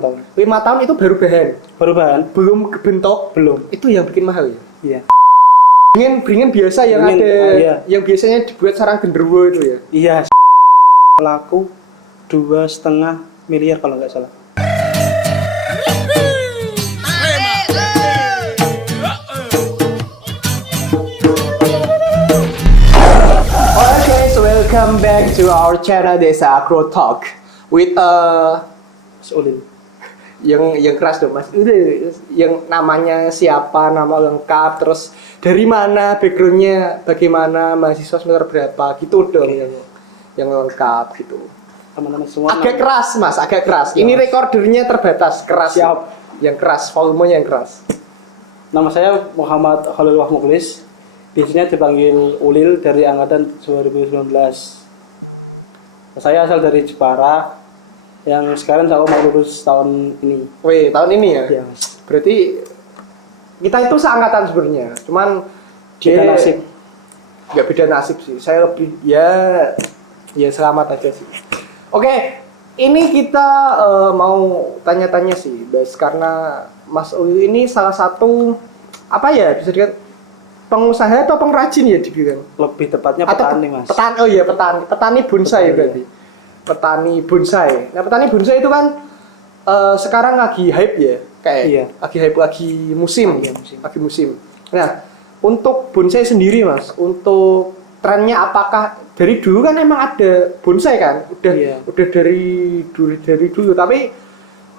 tahun. 5 tahun itu baru bahan. Baru bahan? Belum kebentuk. Belum. Itu yang bikin mahal ya? Iya. Beringin biasa yang Beringin, ada iya. yang biasanya dibuat sarang genderuwo itu ya? Iya. Laku 2,5 miliar kalau nggak salah. Okay, so welcome back to our channel Desa Agro Talk with Mas Ulil. yang keras dong Mas. Udah, yang namanya siapa, nama lengkap, terus dari mana, backgroundnya, bagaimana, mahasiswa semester berapa, gitu dong yang lengkap gitu. Teman-teman semua. Agak keras Mas, agak keras. Ini recordernya terbatas, keras. Siap. Yang keras, volumenya yang keras. Nama saya Muhammad Khalil Wahmuklis. Biasanya dipanggil Ulil dari angkatan 2019. Saya asal dari Jepara. Yang sekarang saya mau lulus tahun ini. Wih, tahun ini ya? Iya, Mas. Berarti kita itu seangkatan sebenarnya. Cuman Beda nasib. Nggak beda nasib sih. Saya lebih ya selamat aja sih. Oke, ini kita mau tanya-tanya sih, Bas, karena Mas Ulil ini salah satu apa ya bisa dikatakan pengusaha atau pengrajin ya dibilang. Lebih tepatnya Atau petani, Mas. Oh iya, petani bonsai Petani, berarti. Petani bonsai. Nah, petani bonsai itu kan sekarang lagi hype ya, kayak Iya. lagi hype, lagi musim. Lagi musim. Nah, untuk bonsai sendiri Mas, untuk trennya apakah dari dulu kan emang ada bonsai kan? Udah dari dulu, tapi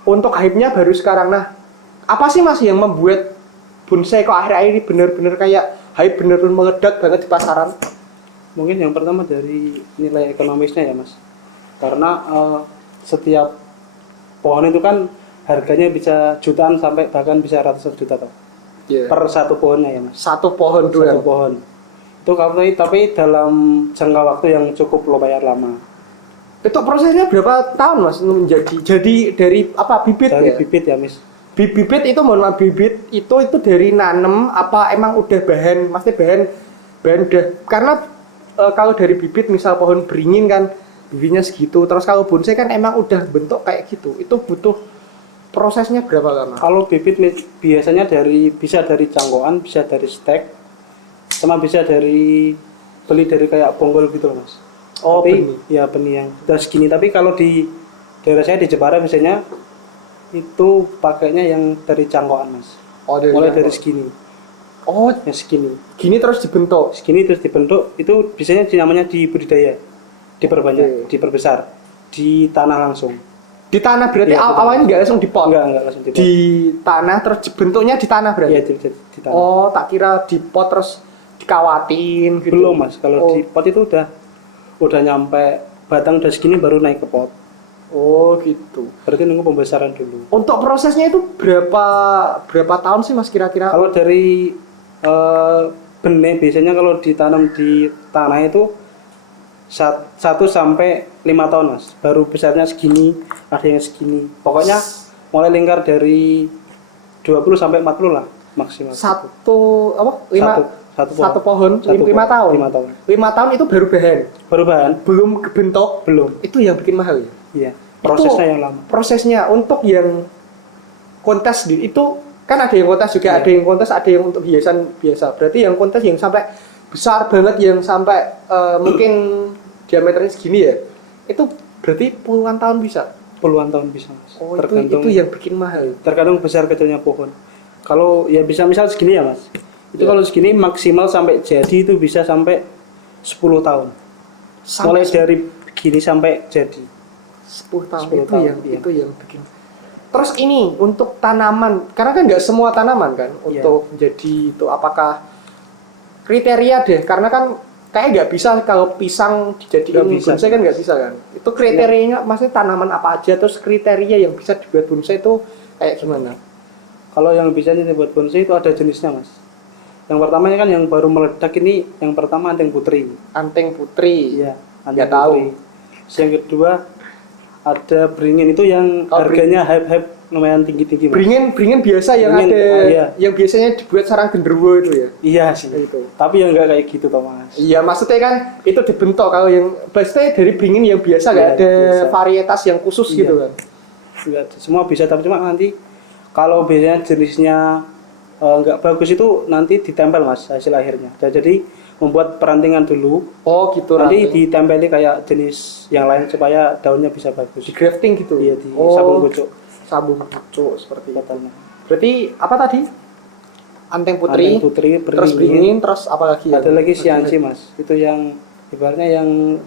untuk hype-nya baru sekarang. Nah, apa sih Mas yang membuat bonsai kok akhir-akhir ini bener-bener kayak hype, bener-bener meledak banget di pasaran? Mungkin yang pertama dari nilai ekonomisnya ya, Mas. Karena setiap pohon itu kan harganya bisa jutaan sampai bahkan bisa ratusan juta toh. Yeah. Per satu pohonnya ya, Mas. Satu pohon doang. Satu pohon. Itu tapi dalam jangka waktu yang cukup lumayan lama. Itu prosesnya berapa tahun Mas jadi dari apa bibit Dari ya? bibit ya, Mas. Bibit itu mohon maaf, bibit itu dari nanem apa emang udah bahan udah karena kalau dari bibit misal pohon beringin kan bibitnya segitu, terus kalau bonsai kan emang udah bentuk kayak gitu, itu butuh prosesnya berapa lama? Kalau bibit biasanya bisa dari cangkokan, bisa dari stek, sama bisa beli dari kayak bonggol gitu loh, Mas. Oh, tapi, benih. Ya benih yang udah segini. Tapi kalau di daerah saya di Jepara biasanya itu pakainya yang dari cangkokan, Mas. Oh, mulai dari segini. Oh, yang segini. Gini terus dibentuk. Segini terus dibentuk, itu biasanya namanya dibudidaya. Diperbanyak, diperbesar di tanah langsung. Di tanah berarti Ya, awalnya nggak langsung dipot. Enggak langsung dipot. Di tanah terus bentuknya di tanah berarti. Iya, di tanah. Oh, tak kira dipot terus dikawatin gitu. Belum, Mas. Kalau di pot itu udah nyampe batang udah segini baru naik ke pot. Oh, gitu. Berarti nunggu pembesaran dulu. Untuk prosesnya itu berapa tahun sih Mas kira-kira? Kalau dari benih biasanya kalau ditanam di tanah itu 1 sampai 5 tahun, Mas. Baru besarnya segini, ada yang segini. Pokoknya mulai lingkar dari 20 sampai 40 lah maksimal. Satu pohon 5 tahun. 5 tahun. 5 tahun itu baru bahan. Baru bahan? Belum kebentuk. Belum. Itu yang bikin mahal ya? Iya. Prosesnya itu, yang lama. Prosesnya untuk yang kontes itu kan ada yang kontes juga, ada yang kontes, ada yang untuk hiasan biasa. Berarti yang kontes yang sampai besar banget, yang sampai mungkin diameternya segini ya. Itu berarti puluhan tahun bisa. Puluhan tahun bisa, Mas. Oh, itu yang bikin mahal. Tergantung besar kecilnya pohon. Kalau ya bisa misal segini ya, Mas. Itu kalau segini maksimal sampai jadi itu bisa sampai 10 tahun. Mulai dari begini sampai jadi 10 tahun. 10 tahun, itu yang bikin. Terus ini untuk tanaman, karena kan nggak semua tanaman kan untuk jadi itu, apakah kriteria deh, karena kan kayak nggak bisa kalau pisang dijadikan bonsai kan nggak bisa kan. Itu kriterianya maksudnya tanaman apa aja, terus kriteria yang bisa dibuat bonsai itu kayak gimana? Kalau yang bisa dibuat bonsai itu ada jenisnya, Mas. Yang pertamanya kan yang baru meledak ini, yang pertama anteng putri. Anteng putri. Iya, anteng putri. Yang kedua ada beringin, itu yang harganya hype lumayan tinggi-tinggi, Mas. Beringin biasa yang ada yang biasanya dibuat sarang genderuwo itu ya. Iya sih. Itu. Tapi yang enggak kayak gitu toh, Mas. Iya, maksudnya kan itu dibentuk, kalau yang biasanya dari beringin yang biasa enggak ada varietas yang khusus gitu kan. Enggak, semua bisa, tapi cuma nanti kalau biasanya jenisnya nggak bagus itu nanti ditempel mas hasil akhirnya. Jadi membuat perantingan dulu, Oh gitu, nanti ranting. ditempeli kayak jenis yang lain supaya daunnya bisa bagus. Di grafting gitu. Iya, di Oh, sabun kucuk sabun kucuk seperti itu. katanya. Berarti apa tadi? Anteng putri, Anteng putri, terus beringin, terus apa lagi ya? ada lagi sianci mas, itu yang ibaratnya yang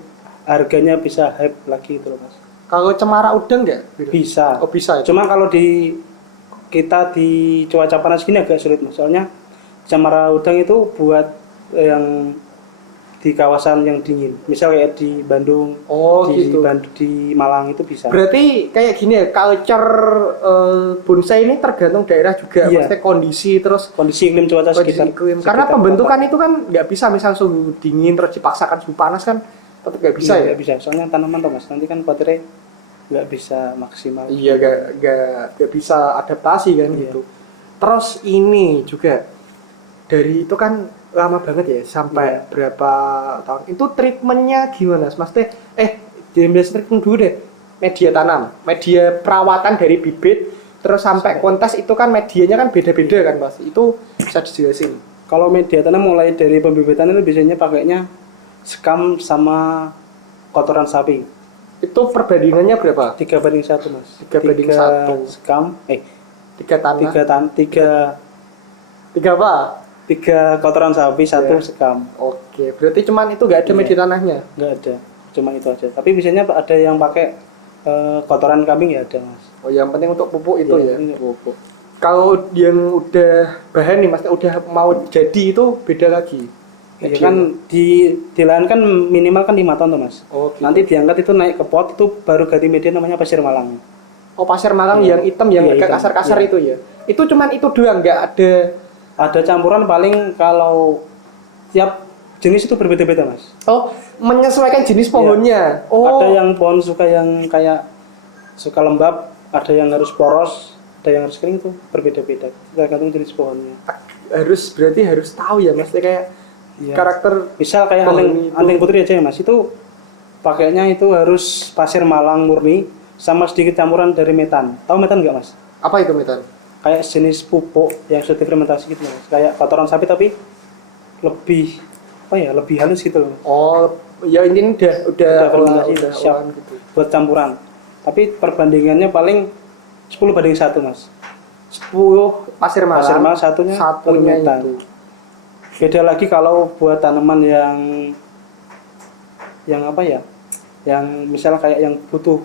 harganya bisa hype lagi itu loh mas. Kalau cemara udang nggak? Bisa. Oh bisa. Cuma kalau di kita di cuaca panas gini agak sulit mas, soalnya cemara udang itu buat yang di kawasan yang dingin, misal kayak di Bandung, Oh di gitu. di Malang itu bisa. Berarti kayak gini ya, culture bonsai ini tergantung daerah juga, Iya. maksudnya kondisi terus Kondisi iklim cuaca kondisi sekitar. iklim. Karena sekitar pembentukan tempat. itu kan nggak bisa misal suhu dingin terus dipaksakan suhu panas kan tetap nggak bisa Iya, ya. nggak bisa, soalnya tanaman tuh mas, nanti kan baterai nggak bisa maksimal. Iya, nggak bisa adaptasi kan Iya. gitu. Terus ini juga dari itu kan lama banget ya, sampai Iya. berapa tahun. Itu treatmentnya gimana? Mas? Maksudnya, jenis treatment dulu deh. Media tanam, media perawatan dari bibit, terus sampai kontes itu kan medianya kan beda-beda kan mas. Itu bisa dijelasin. Kalau media tanam mulai dari pembibitan itu biasanya pakainya sekam sama kotoran sapi. Itu perbandingannya berapa? 3:1 mas. 3:1. Sekam, 3 tanah. Tiga apa? 3 kotoran sapi, 1 Iya. sekam. Oke, berarti cuman itu nggak ada Iya. media tanahnya. Nggak ada, cuma itu aja. Tapi biasanya ada yang pakai kotoran kambing ya ada mas. Oh, yang penting untuk pupuk itu ya. Ini pupuk. Kalau yang udah bahan nih mas, udah mau jadi itu beda lagi. Ya Medianya. kan di lahan kan minimal kan 5 ton tuh mas. Oh, gitu. Nanti diangkat itu naik ke pot itu baru ganti media namanya pasir malang. Oh, pasir Malang Iya. yang hitam yang Iya, agak hitam. kasar-kasar Iya. itu ya. Itu cuman itu doang, nggak ada. Ada campuran paling kalau tiap jenis itu berbeda-beda mas. Oh, menyesuaikan jenis pohonnya. Oh, Ada yang pohon suka yang kayak suka lembab, ada yang harus poros, ada yang harus kering itu berbeda-beda. Tergantung jenis pohonnya. berarti harus tahu ya mas, kayak Iya. karakter. Misal kayak Pohon anteng, itu. anteng putri aja ya mas, itu pakainya itu harus pasir Malang murni sama sedikit campuran dari metan. Tahu metan nggak mas? Apa itu metan? Kayak jenis pupuk yang sudah difermentasi gitu mas. Kayak kotoran sapi tapi lebih apa ya, lebih halus gitu loh. Oh, ya ini udah fermentasi, udah siap olahan gitu. buat campuran. Tapi perbandingannya paling 10:1 mas. 10 pasir Malang. Pasir Malang satunya metan. itu. Beda lagi kalau buat tanaman yang apa ya, yang misal kayak yang butuh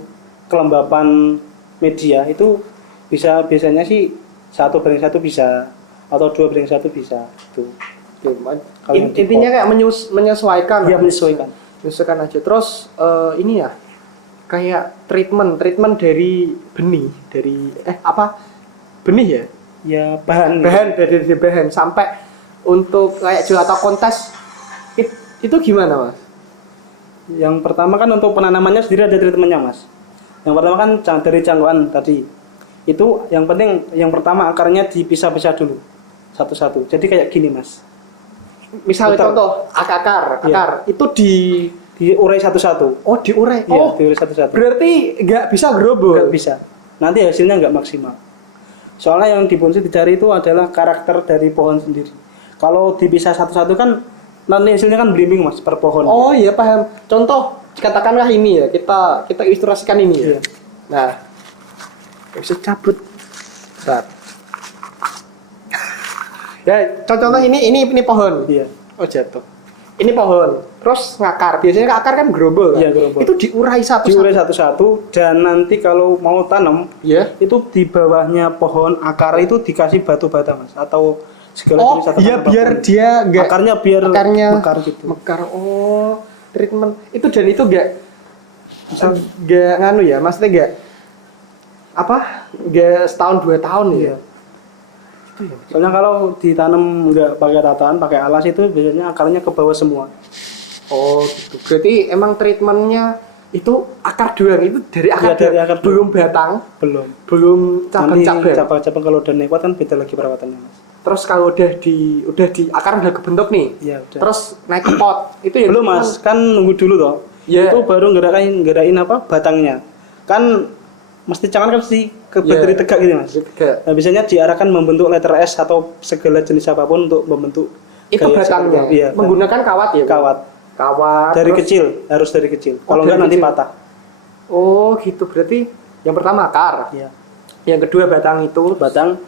kelembapan media itu biasanya sih 1:1 bisa atau 2:1 bisa itu. Oke, Kalau yang di intinya kayak menyesuaikan. Dia lah. menyesuaikan. Menyesuaikan aja. Terus ini ya kayak treatment dari benih, dari apa benih ya? Ya bahan. Dari bahan sampai untuk kayak jual atau kontes itu gimana mas? Yang pertama kan untuk penanamannya sendiri ada treatmentnya mas. Yang pertama kan dari cangkuan tadi. Itu yang penting yang pertama akarnya dipisah-pisah dulu satu-satu. Jadi kayak gini mas. Misalnya Putar. contoh akar Iya. itu Diurai satu-satu. oh diurai. Iya, Oh diurai satu-satu. berarti nggak bisa gerobol. Nggak bisa. Nanti hasilnya nggak maksimal. Soalnya yang di bonsai dicari itu adalah karakter dari pohon sendiri. Kalau dipisah satu-satu kan nanti hasilnya kan belimbing mas per pohon. Oh iya paham. Contoh katakanlah ini ya kita ilustrasikan ini ya. Iya. Nah bisa cabut. Bentar. Ya contoh ini pohon. Iya. Oh jatuh. Ini pohon. Terus ngakar. Biasanya akar kan gerobol kan? Iya, gerobol. Itu diurai satu-satu. Diurai satu-satu dan nanti kalau mau tanam Iya. itu di bawahnya pohon akar itu dikasih batu bata mas atau segala Oh jenis atau iya apapun. biar dia nggak akarnya biar akarnya mekar gitu. Mekar. Oh treatment itu dan itu nggak nganu ya, maksudnya nggak setahun 2 tahun ya. Iya. Soalnya kalau ditanam nggak pakai rataan, pakai alas itu biasanya akarnya ke bawah semua. Oh gitu. Berarti emang treatmentnya itu akar doang, itu dari akar, Iya, dari akar belum batang, Belum. belum Nanti cabang-cabang. cabang-cabang kalau udah naik kan beda lagi perawatannya mas. Terus kalau udah di akar udah kebentuk nih, Iya udah. terus naik ke pot, itu ya Belum mas, kan nunggu dulu toh. Iya. Itu baru gerain apa batangnya. Kan mesti jangan kan sih berdiri tegak gitu mas. Tegak. Nah, biasanya diarahkan membentuk letter S atau segala jenis apapun untuk membentuk Itu gaya batangnya. seperti- iya, Menggunakan kawat ya. Bang? kawat Kawat. dari terus- kecil, harus dari kecil. Oh, Kalau dari enggak nanti kecil. patah. Oh gitu, berarti yang pertama akar, Iya. yang kedua batang itu, Batang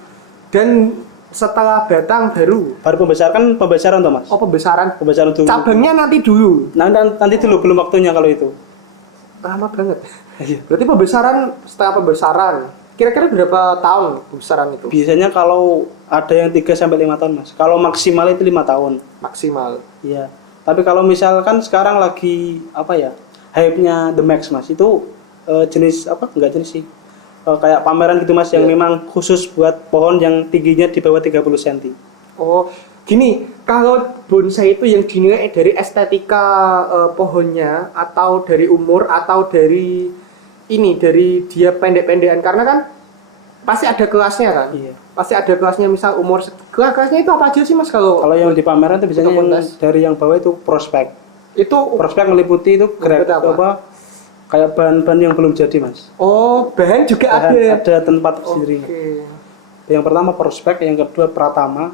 dan setelah batang baru pembesaran tuh mas. pembesaran. Pembesaran dulu. Cabangnya nanti dulu. Nanti dulu belum waktunya kalau itu. Lama banget. Iya. Berarti setelah pembesaran, kira-kira berapa tahun pembesaran itu Biasanya kalau ada yang 3 sampai 5 tahun mas. Kalau maksimal itu 5 tahun. maksimal? Iya. Tapi kalau misalkan sekarang lagi apa ya? Hype-nya The Max mas. Itu jenis apa? Enggak jenis sih. Kayak pameran gitu mas yang Iya. memang khusus buat pohon yang tingginya di bawah 30 cm. Oh, gini, kalau bonsai itu yang dinilai dari estetika pohonnya atau dari umur atau dari dia pendek-pendekan, karena kan pasti ada kelasnya kan? Iya. Pasti ada kelasnya, misal umur kelasnya itu apa aja sih mas kalau Kalau yang di pameran itu biasanya Untuk yang kontes. dari yang bawah itu prospek. itu? Prospek meliputi itu Meliputi apa? apa? Kayak bahan-bahan yang belum jadi mas. Oh, bahan juga Ada tempat sendiri. Oke. Yang pertama prospek, yang kedua pratama.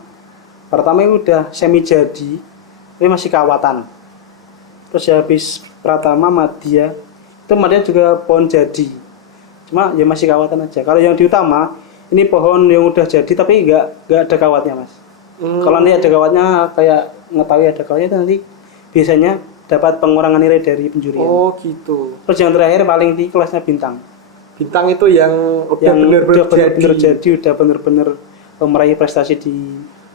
Pratama itu udah semi jadi, tapi masih kawatan. Terus ya habis pratama madya, itu madya juga pohon jadi. Cuma ya masih kawatan aja. Kalau yang di utama, ini pohon yang udah jadi tapi nggak ada kawatnya mas. Kalau nanti ada kawatnya, kayak ngetahui ada kawatnya itu nanti biasanya dapat pengurangan nilai dari penjurian. Oh gitu. Terus yang terakhir paling tinggi kelasnya bintang. Bintang itu yang udah Yang bener-bener udah bener-bener jadi. jadi, udah bener-bener meraih prestasi di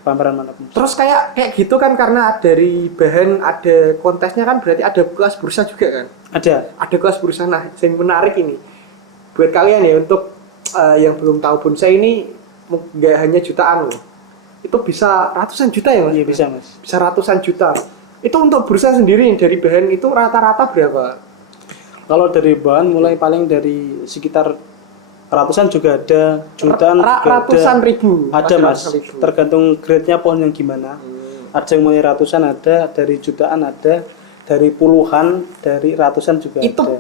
pameran manapun. Terus kayak gitu kan, karena dari bahan ada kontesnya kan, berarti ada kelas bursa juga kan? Ada kelas bursa. Nah, yang menarik ini buat kalian ya, untuk yang belum tahu bonsai ini nggak hanya jutaan loh. Itu bisa ratusan juta ya mas? Iya bisa mas. Bisa ratusan juta. Itu untuk bursa sendiri dari bahan itu rata-rata berapa? Kalau dari bahan mulai paling dari sekitar ratusan juga ada, jutaan juga Ratusan ada. ribu. Ada Masih mas, ratusan ribu. tergantung grade-nya pohon yang gimana. Ada yang mulai ratusan, ada dari jutaan, ada dari puluhan, dari ratusan juga Itu ada.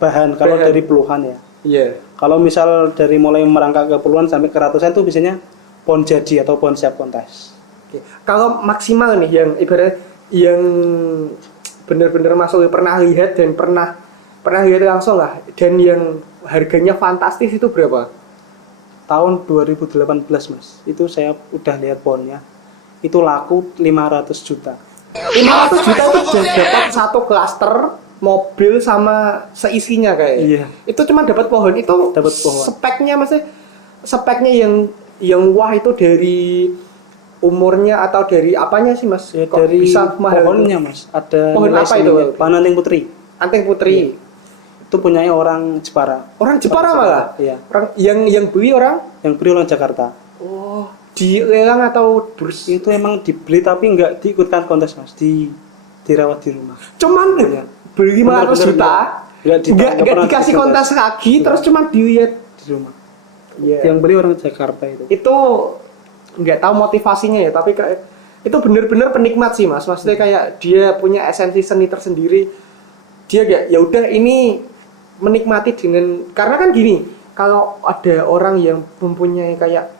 bahan. Kalau bahan. dari puluhan ya. Iya. Kalau misal dari mulai merangkak ke puluhan sampai ke ratusan itu biasanya pohon jadi atau pohon siap kontes. Oke. Kalau maksimal nih yang ibarat yang benar-benar masuk, pernah lihat dan pernah lihat langsung lah, dan yang harganya fantastis itu berapa? Tahun 2018 mas, itu saya udah lihat pohonnya, itu laku 500 juta. 500 juta itu dapat satu klaster mobil sama seisinya kayak. Iya. Itu cuma dapat pohon itu. Dapat pohon. Speknya yang wah itu dari umurnya atau dari apanya sih mas? Ya, Kok dari bisa mahal pohonnya itu? mas, ada Pohon nilai apa itu? seninya. Pohon anting putri, Anting Putri. itu punyanya orang Jepara. Orang Jepara malah. Iya. Orang yang beli orang. Yang beli orang Jakarta. Oh, di lelang atau burs? Itu emang dibeli tapi nggak diikutkan kontes mas, dirawat di rumah. Cuman beli 500 Bener-bener juta, nggak nggak dikasih kontes lagi, terus cuma dilihat. di rumah. Iya. Yang beli orang Jakarta itu. Itu nggak tahu motivasinya ya, tapi kayak itu bener-bener penikmat sih mas. Maksudnya kayak dia punya esensi seni tersendiri. Dia nggak, ya udah ini menikmati dengan, karena kan gini, kalau ada orang yang mempunyai kayak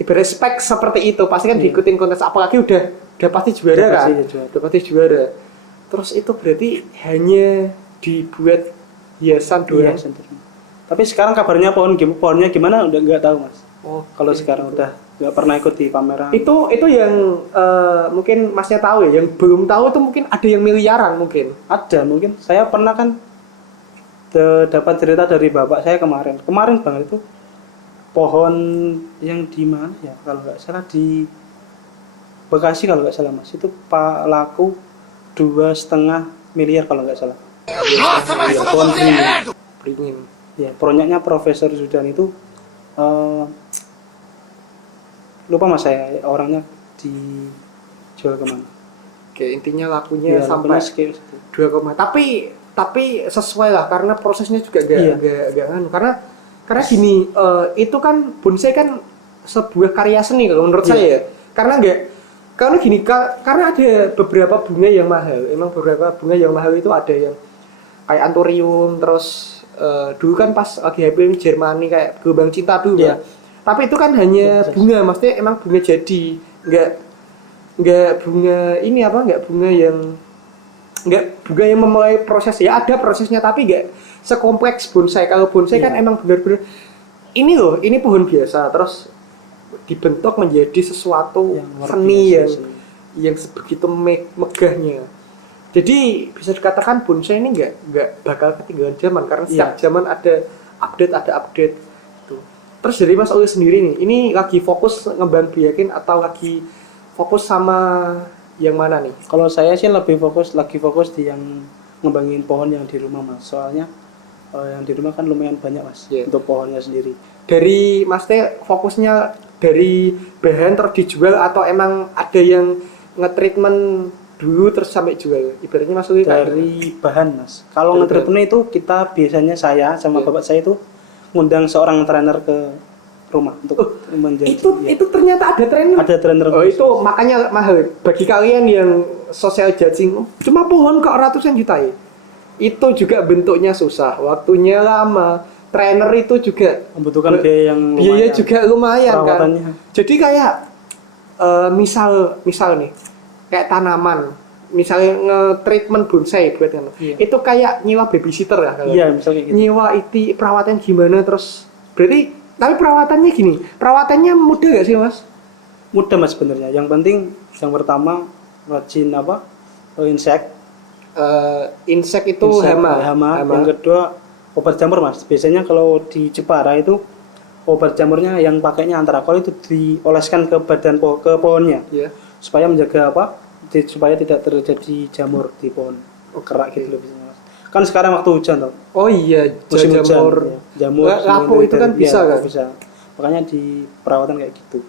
ibarat spek seperti itu, pasti kan diikutin kontes, apalagi udah pasti juara Udah kan, pasti juara. udah pasti juara. Terus itu berarti hanya dibuat hiasan doang. Iya, center. Tapi sekarang kabarnya pohonnya gimana udah nggak tahu mas. Oh, Kalau sekarang udah nggak pernah ikut di pameran. itu yang mungkin masnya tahu ya, yang belum tahu itu mungkin ada yang miliaran mungkin. Ada mungkin. Saya pernah kan dapat cerita dari bapak saya kemarin banget itu, pohon yang di mana ya, kalau nggak salah di Bekasi kalau nggak salah mas, itu laku 2,5 miliar kalau nggak salah. Ya, pohon Beringin. ya, proyeknya Profesor Zudan itu lupa mas saya orangnya dijual kemana. Oke, intinya lakunya Ya, sampai lakunya sekitar situ. 2, tapi sesuai lah, karena prosesnya juga Iya. gak nganu, karena gini, itu kan bonsai kan sebuah karya seni kalau menurut Iya. saya ya. Karena gini, karena ada beberapa bunga yang mahal. Emang beberapa bunga yang mahal itu ada yang kayak anthurium, terus dulu kan pas lagi happy Jermani kayak gelombang cinta dulu Iya. kan. Tapi itu kan hanya bunga, maksudnya emang bunga jadi, nggak bunga ini apa, nggak bunga yang memulai proses, ya ada prosesnya tapi nggak sekompleks bonsai. Kalau bonsai kan emang benar-benar ini loh, ini pohon biasa terus dibentuk menjadi sesuatu Yang luar seni biasa, yang sebegitu megahnya. Jadi bisa dikatakan bonsai ini nggak bakal ketinggalan zaman karena setiap zaman ada update gitu. Terus dari Mas Oli sendiri nih, ini lagi fokus ngembang biakin atau lagi fokus sama yang mana nih? Kalau saya sih lagi fokus di yang ngembangin pohon yang di rumah Mas. Soalnya yang di rumah kan lumayan banyak Mas untuk pohonnya sendiri. Dari Mas Teh fokusnya dari bahan terus dijual atau emang ada yang nge-treatment dulu terus sampai jual? Ibaratnya Mas Oli Dari bahan Mas. Kalau nge-treatment itu kita biasanya saya sama bapak saya itu ngundang seorang trainer ke rumah untuk menjadi itu ternyata ada trainer. Ada trainer. Oh itu makanya mahal. Bagi kalian yang social judging, cuma pohon kok ratusan juta ya. Itu juga bentuknya susah, waktunya lama. Trainer itu juga membutuhkan biaya yang lumayan. Biaya juga lumayan kan. Jadi kayak misal nih, kayak tanaman, misalnya nge-treatment bonsai buat kan. Itu kayak nyewa babysitter ya kalau. Iya, misalnya gitu. Nyewa itu perawatan gimana terus berarti tapi perawatannya gini, perawatannya mudah gak sih Mas? Mudah Mas sebenarnya. Yang penting yang pertama rajin insek itu hama. Yang kedua obat jamur Mas. Biasanya kalau di Jepara itu obat jamurnya yang pakainya antrakol itu dioleskan ke ke pohonnya. Supaya menjaga supaya tidak terjadi jamur di pohon. Kerak gitu loh biasanya Mas. Kan sekarang waktu hujan toh. Oh iya, musim jamur. Jamur lapu itu kan bisa kan? Bisa. Makanya di perawatan kayak gitu.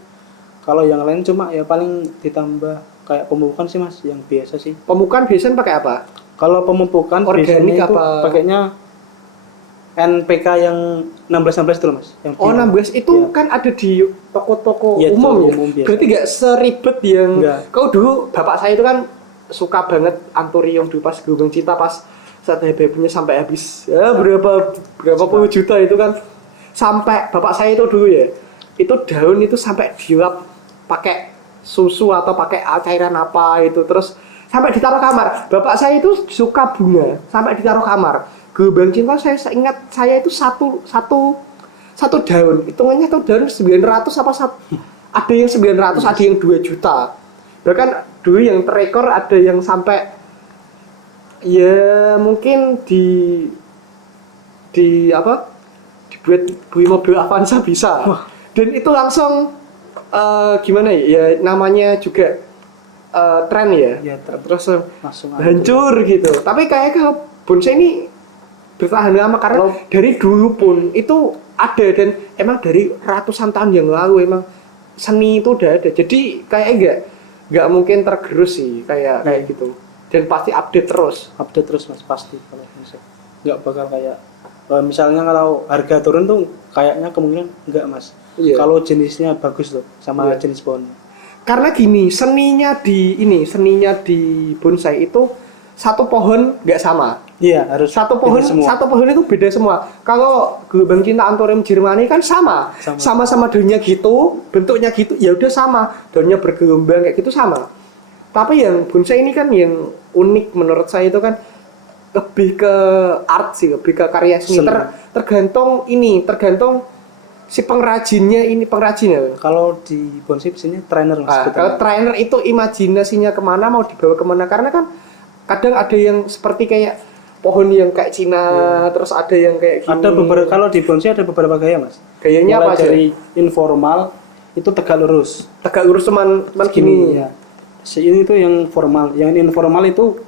Kalau yang lain cuma ya paling ditambah kayak pemupukan sih Mas, yang biasa sih. Pemupukan biasanya pakai apa? Kalau pemupukan organik biasanya apa? Itu pakainya NPK yang 16 itu loh Mas. Yang 16 itu kan ada di toko-toko umum ya. Berarti nggak seribet yang. Kalau dulu bapak saya itu kan suka banget Anturium dulu pas gelombang cinta pas saat punya sampai habis ya berapa puluh juta itu kan, sampai bapak saya itu dulu ya itu daun itu sampai dilap pakai susu atau pakai cairan apa itu terus sampai ditaruh kamar. Bapak saya itu suka bunga sampai ditaruh kamar. Gelombang cinta saya ingat saya itu satu daun hitungannya tuh daun 900 apa ada yang 900 ada yang 2 juta bahkan dulu yang terekor ada yang sampai ya mungkin dibuat beli mobil Avanza bisa. Dan itu langsung gimana ya namanya juga tren ya terus langsung hancur gitu. Tapi kayak kalau bonsai ini bertahan lama karena dari dulu pun itu ada dan emang dari ratusan tahun yang lalu emang seni itu udah ada. Jadi kayak nggak mungkin tergerus sih kayak gitu. Dan pasti update terus Mas pasti. Kalau nggak bakal kayak misalnya kalau harga turun tuh kayaknya kemungkinan enggak Mas. Kalau jenisnya bagus loh sama jenis pohonnya. Karena gini, seninya di bonsai itu satu pohon nggak sama. Iya, harus satu pohon itu beda semua. Kalau gelombang cinta Anturium Jermani kan sama-sama daunnya gitu, bentuknya gitu, ya udah sama, daunnya bergelombang kayak gitu sama. Tapi yang bonsai ini kan yang unik menurut saya itu kan lebih ke art sih, lebih ke karya seni. Tergantung si pengrajinnya Kalau di bonsai biasanya trainer Mas. Kalau trainer itu imajinasinya kemana, mau dibawa kemana, karena kan kadang ada yang seperti kayak pohon yang kayak Cina, terus ada yang kayak gini. Ada beberapa, kalau di bonsai ada beberapa gaya Mas. Gayanya apa aja? Dari informal itu tegak lurus cuman gini ya. Ini itu yang formal, yang informal itu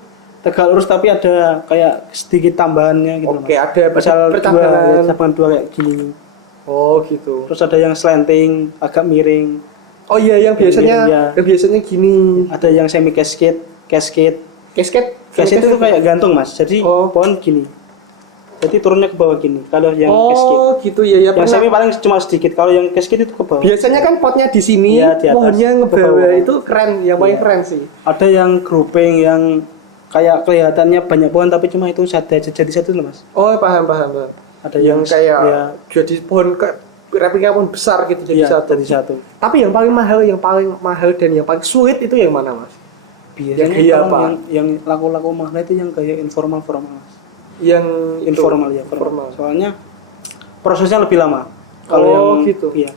tegak lurus tapi ada kayak sedikit tambahannya gitu. Oke, ada percabangan dua kayak gini. Oh gitu. Terus ada yang slanting, agak miring. Oh iya, yang biasanya gini. Ada yang semi cascade itu kayak gantung Mas. Jadi pohon gini. Jadi turunnya ke bawah gini. Kalau yang cascade. Oh gitu ya. Yang semi paling cuma sedikit. Kalau yang cascade itu ke bawah. Biasanya kan potnya di sini, pohonnya ngebawah itu keren, yang paling keren sih. Ada yang grouping yang kayak kelihatannya banyak pohon tapi cuma itu jadi satu loh Mas. Oh paham. Ada yang kayak ya, jadi pohon replika pohon besar gitu jadi ya, satu. jadi satu. Tapi yang paling mahal dan yang paling sulit itu yang mana mas? Biasanya gaya kalau apa? yang laku-laku mahal itu yang kayak informal Mas. Yang Informal ya, formal. Soalnya prosesnya lebih lama. Kalau Oh, yang gitu. Iya.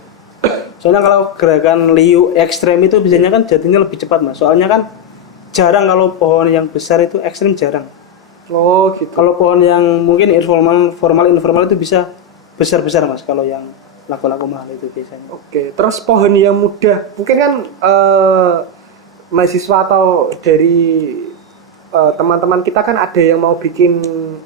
Soalnya kalau gerakan liu ekstrem itu biasanya kan jadinya lebih cepat Mas. Soalnya kan jarang kalau pohon yang besar itu ekstrem jarang. Oh gitu. Kalau pohon yang mungkin informal itu bisa besar-besar Mas. Kalau yang laku-laku mahal itu biasanya. Oke, terus pohon yang mudah, mungkin kan mahasiswa atau dari teman-teman kita kan ada yang mau bikin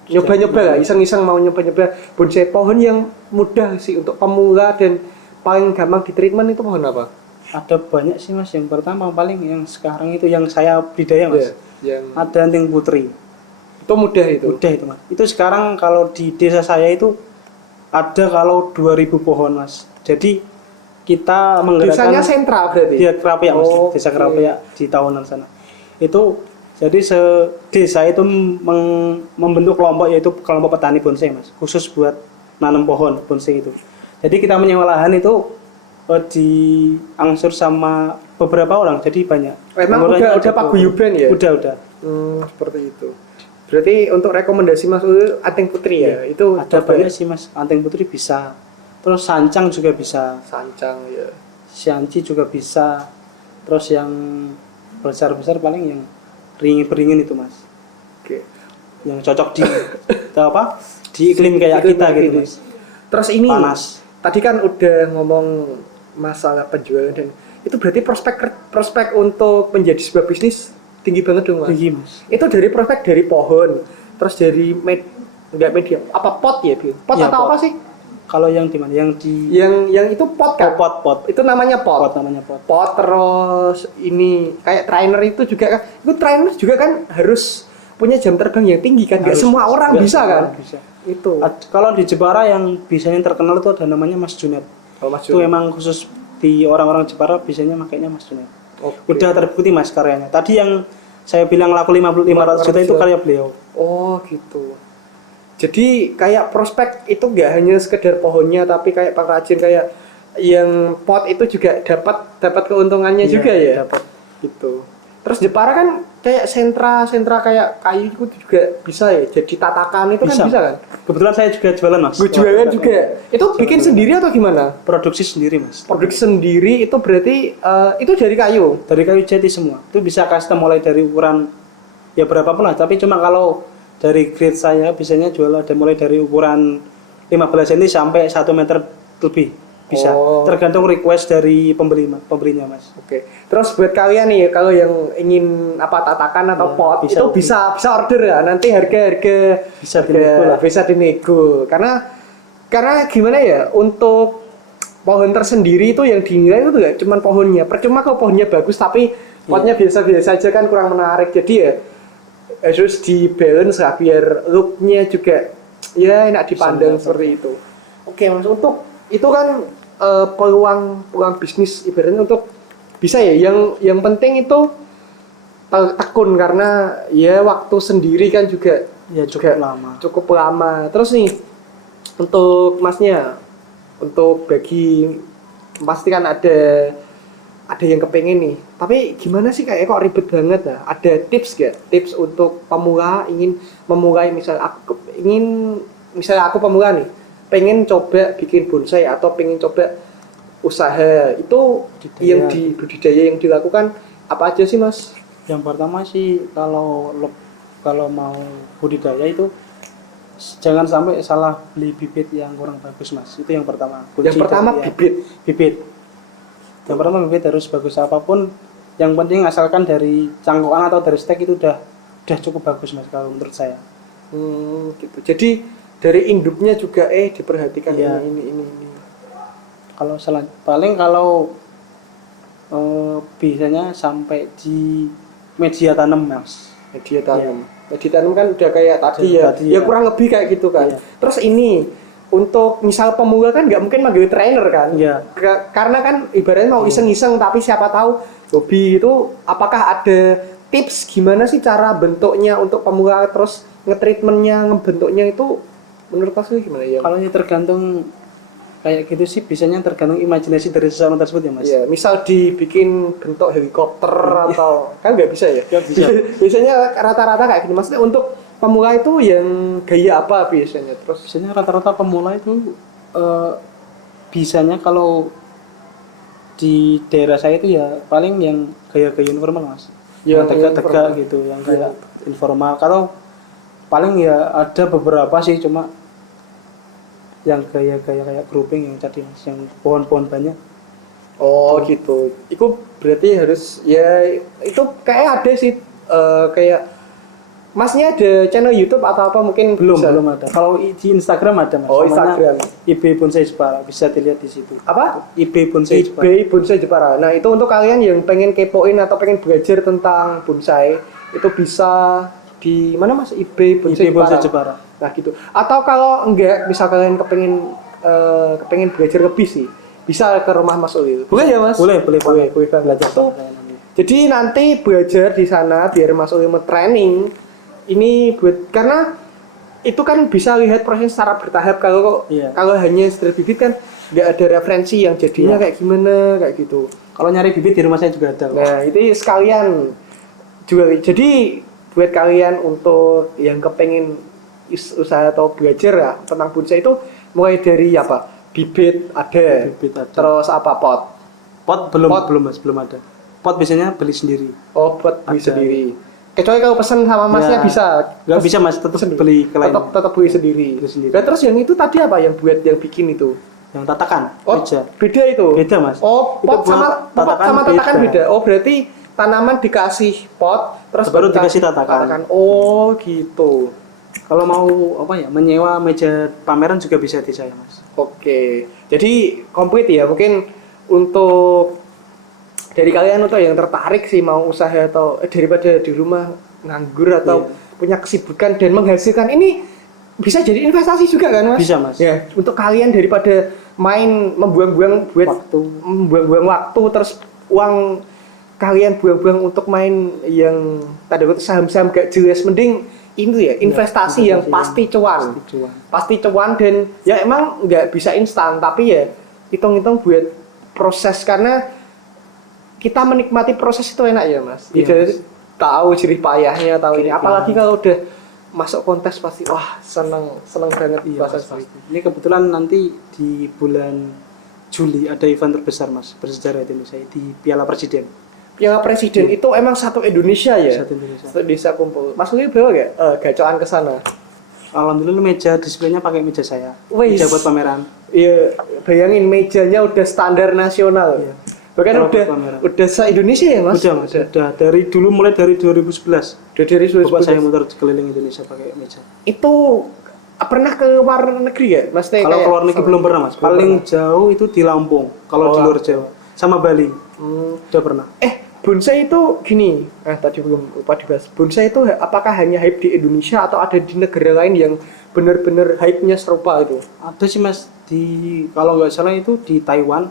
nyoba-nyoba lah, iseng-iseng mau nyoba-nyoba bonsai. Pohon yang mudah sih untuk pemula dan paling gampang di treatment itu pohon apa? Ada banyak sih Mas. Yang pertama paling yang sekarang itu yang saya budidaya Mas. Yang Ada anting putri. itu mudah itu. Udah itu Mas. Itu sekarang kalau di desa saya itu ada kalau 2000 pohon Mas. Jadi kita menggerakkan Desanya sentra berarti? Dia Kerapia Mas, Oh, desa oke. Kerapia di Tahunan sana. Itu jadi desa itu membentuk kelompok yaitu kelompok petani bonsai Mas, khusus buat nanam pohon bonsai itu. Jadi kita menyewa lahan itu diangsur sama beberapa orang, jadi banyak. Memang Anggotanya udah paguyuban ya? Udah. Seperti itu. Berarti untuk rekomendasi Mas Ul, Anting Putri ya? Iya. Itu Ada coba banyak sih Mas, anting putri bisa. Terus sancang juga bisa. sancang ya. Sianci juga bisa. Terus yang besar-besar paling yang beringin itu Mas. Oke. Yang cocok di di iklim kayak Iklim kita kayak gitu gini. Mas. Terus ini Panas. tadi kan udah ngomong masalah penjualan dan itu berarti prospek untuk menjadi sebuah bisnis tinggi banget dong Mas. Tinggi Mas. Itu dari prospek dari pohon, terus dari media apa pot ya, Bil? Pot Iya, atau pot. apa sih? Kalau yang di mana? Yang di Yang itu pot kan? pot. Itu namanya pot. Pot namanya pot. Pot terus ini kayak trainer itu juga kan. Itu trainer juga kan harus punya jam terbang yang tinggi kan. Gak Harus. semua orang Nggak bisa semua kan? orang bisa. Itu. Kalau di Jepara yang bisanya terkenal itu ada namanya Mas Junet. Oh, Mas Itu Jun. emang khusus di orang-orang Jepara bisanya makainya Mas Junet. Oke. Udah terbukti Mas karyanya. Tadi yang saya bilang laku 500 juta itu karya beliau. Oh gitu. Jadi kayak prospek itu nggak hanya sekedar pohonnya, tapi kayak pengrajin kayak yang pot itu juga dapat keuntungannya Iya, juga ya. dapat. Gitu. Terus Jepara kan kayak sentra kayak kayu itu juga bisa ya. Jadi tatakan itu kan bisa kan? Kebetulan saya juga jualan Mas. Gue jualan juga. Itu bikin sendiri atau gimana? Produksi sendiri Mas. Produksi sendiri itu berarti itu dari kayu. Dari kayu jati semua. Itu bisa custom mulai dari ukuran ya berapapun lah. Tapi cuma kalau dari grade saya biasanya jual ada mulai dari ukuran 15 cm sampai 1 meter lebih bisa. Oh. Tergantung request dari pembelinya Mas. Oke. Terus buat kalian nih kalau yang ingin apa tatakan atau Ya, pot bisa itu bisa order ya. Nanti harga Bisa dinego lah. bisa dinego. Karena gimana ya untuk pohon tersendiri itu yang dinilai itu nggak cuma pohonnya. Percuma kalau pohonnya bagus tapi potnya biasa-biasa aja kan kurang menarik. Jadi ya harus di balance lah biar looknya juga ya enak dipandang seperti itu. Oke Mas, untuk itu kan peluang bisnis ibaratnya untuk bisa ya yang penting itu tekun karena ya waktu sendiri kan juga Ya cukup lama. Terus nih untuk Masnya untuk bagi pasti kan ada yang kepengen nih, tapi gimana sih kayak kok ribet banget ya? Ada tips untuk pemula ingin memulai misalnya aku pemula nih pengen coba bikin bonsai atau pengen coba usaha itu budidaya yang dilakukan apa aja sih Mas? Yang pertama sih kalau mau budidaya itu jangan sampai salah beli bibit yang kurang bagus Mas. Itu yang pertama. Yang pertama bibit. Yang pertama bibit harus bagus apapun. Yang penting asalkan dari cangkokan atau dari stek itu udah cukup bagus Mas kalau menurut saya. Gitu. Jadi dari induknya juga diperhatikan Iya. ini. Kalau paling kalau biasanya sampai di media tanam Mas. Media tanam. Media tanam kan udah kayak tadi ya. Ya kurang lebih kayak gitu kan. Iya. Terus ini untuk misal pemula kan nggak mungkin manggil trainer kan? Iya. Karena kan ibaratnya mau iseng-iseng tapi siapa tahu hobi itu apakah ada tips gimana sih cara bentuknya untuk pemula terus ngetreatmentnya ngebentuknya itu Menurut Mas Uli gimana ya? Kalau ini tergantung kayak gitu sih, biasanya tergantung imajinasi dari seseorang tersebut ya mas. Iya, misal dibikin bentuk helikopter atau kan nggak bisa ya? Nggak bisa. Biasanya rata-rata kayak gini. Maksudnya untuk pemula itu yang gaya apa biasanya? Terus Biasanya rata-rata pemula itu bisanya kalau di daerah saya itu ya paling yang gaya-gaya informal mas, yang tegak-tegak gitu, yang kayak informal. Kalau paling ya ada beberapa sih, cuma yang gaya-gaya kayak grouping yang tadi mas, yang pohon-pohon banyak. oh gitu. Itu berarti harus ya itu kayak ada sih kayak Masnya ada channel YouTube atau apa mungkin Belum bisa? ada. Kalau di Instagram ada mas. Oh, namanya Instagram. IB Bonsai Jepara, bisa dilihat di situ. Apa? IB Bonsai Jepara. eBay Bonsai Jepara. Nah, itu untuk kalian yang pengen kepoin atau pengen belajar tentang bonsai, itu bisa di mana Mas? eBay Bonsai IB Bonsai Jepara. Jepara. Nah, gitu. Atau kalau enggak, misal kalian kepengen belajar lebih sih, bisa ke rumah Mas Ulil. Boleh ya, Mas? Boleh Boleh belajar Tuh. Jadi nanti belajar di sana biar Mas Ulil mau training. Ini buat karena itu kan bisa lihat proses secara bertahap. Kalau Iya. kalau hanya sekedar bibit kan nggak ada referensi yang jadinya Iya. kayak gimana kayak gitu. Kalau nyari bibit di rumah saya juga ada. Nah, itu sekalian juga. Jadi buat kalian untuk yang kepengen usaha atau belajar ya tentang bonsai itu mulai dari apa? Bibit ada. Bibit ada. Terus apa pot? Pot belum mas, belum ada. Pot biasanya beli sendiri. Oh, pot beli Ada. sendiri. Kecuali kalau pesan sama masnya Ya, bisa. nggak bisa mas, tetap beli ke lain. Tetap beli sendiri. Beli sendiri. Dan terus yang itu tadi apa yang buat yang bikin itu? Yang tatakan, Oh, meja. beda itu. Beda mas. Oh, Itu pot buat sama tatakan beda. Oh, berarti tanaman dikasih pot terus Baru dikasih tatakan. Oh, gitu. Kalau mau apa ya, menyewa meja pameran juga bisa di saya mas. Oke. Jadi komplit ya. Mungkin untuk dari kalian untuk yang tertarik sih mau usaha atau daripada di rumah nganggur atau punya kesibukan dan menghasilkan ini bisa jadi investasi juga kan mas? Bisa mas. Ya, untuk kalian daripada main membuang-buang membuang-buang waktu terus uang kalian buang-buang untuk main yang tanda kutip saham-saham gak jelas, mending itu ya investasi yang pasti cuan. Pasti cuan dan ya emang nggak bisa instan tapi ya hitung-hitung buat proses karena kita menikmati proses itu enak ya mas. Iya, Jadi tahu jerih payahnya tahu ini. Apalagi kalau udah masuk kontes pasti wah seneng banget proses pasti. Ini kebetulan nanti di bulan Juli ada event terbesar mas bersejarah di Indonesia di Piala Presiden. Piala Presiden itu emang satu Indonesia ya. Satu Indonesia. Satu Indonesia kumpul. Mas Uli bawa gak gacoan ke sana? Alhamdulillah meja displaynya pakai meja saya. Wih. Meja buat pameran. Iya, bayangin mejanya udah standar nasional. Iya. Bahkan Kalau udah buat pameran. udah se-Indonesia ya mas? Udah mas. Udah dari dulu mulai dari 2011. Udah dari Bapak saya 2011. muter keliling Indonesia pakai meja. Itu pernah ke luar negeri ya? Mas Kalau ke luar negeri belum pernah mas. Paling jauh itu di Lampung. Kalau di luar Jawa sama Bali. Udah pernah. Bonsai itu gini, tadi belum lupa dibahas. Bonsai itu apakah hanya hype di Indonesia atau ada di negara lain yang benar-benar hype-nya serupa itu? Ada sih mas di kalau nggak salah itu di Taiwan,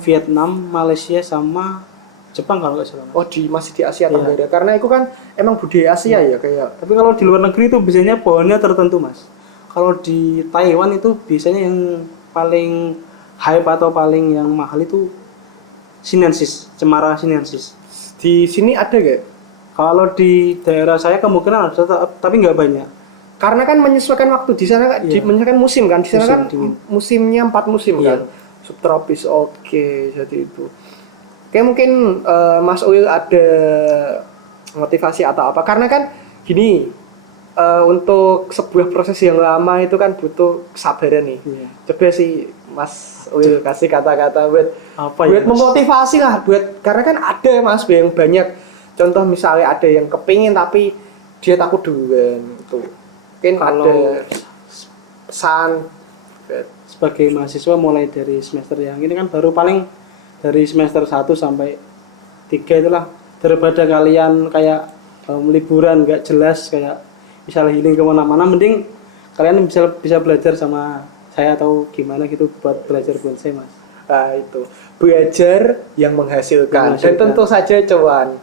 Vietnam, Malaysia sama Jepang kalau nggak salah. Mas. Oh masih di Asia Tenggara. Karena itu kan emang budaya Asia ya kayak. Tapi kalau di luar negeri itu biasanya pohonnya tertentu mas. Kalau di Taiwan itu biasanya yang paling hype atau paling yang mahal itu sinensis, cemara sinensis. Di sini ada gak? Kalau di daerah saya kemungkinan ada, tapi nggak banyak. Karena kan menyesuaikan waktu di sana kan, menyesuaikan musim kan. Di sana kan musimnya 4 musim kan. Subtropis. Oke, jadi itu. Oke, mungkin Mas Uil ada motivasi atau apa? Karena kan gini, untuk sebuah proses yang lama itu kan butuh kesabaran nih. Coba sih Mas Uil kasih kata-kata buat memotivasi lah karena kan ada Mas yang banyak contoh misalnya ada yang kepingin tapi dia takut duluan itu. Mungkin kalau ada pesan sebagai mahasiswa mulai dari semester yang ini kan baru paling dari semester 1 sampai 3 itulah, daripada kalian kayak liburan nggak jelas kayak misalnya healing kemana-mana, mending kalian bisa belajar sama saya atau gimana gitu buat belajar bonsai mas. Nah itu belajar yang menghasilkan dan tentu saja cuan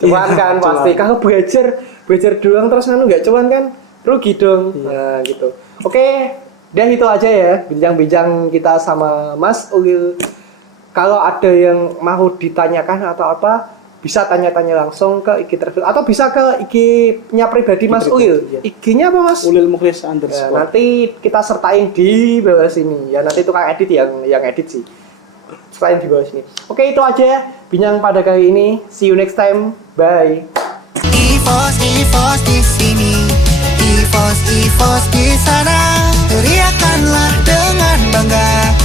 kan pasti. Kalau belajar doang terus nggak cuan kan rugi dong. Iya. Nah, gitu. Oke, dan itu aja ya bincang-bincang kita sama Mas Ulil. Kalau ada yang mau ditanyakan atau apa, bisa tanya-tanya langsung ke IG Travel atau bisa ke IG-nya pribadi Mas Ulil. iya. IG-nya apa Mas? Ulil Mukhlis Ya, _ nanti kita sertain di bawah sini. Ya nanti tukang edit yang edit sih. Sertain di bawah sini. Oke, itu aja bincang pada kali ini. See you next time. Bye. EVOS di sini, EVOS di sana. Teriakanlah dengan bangga.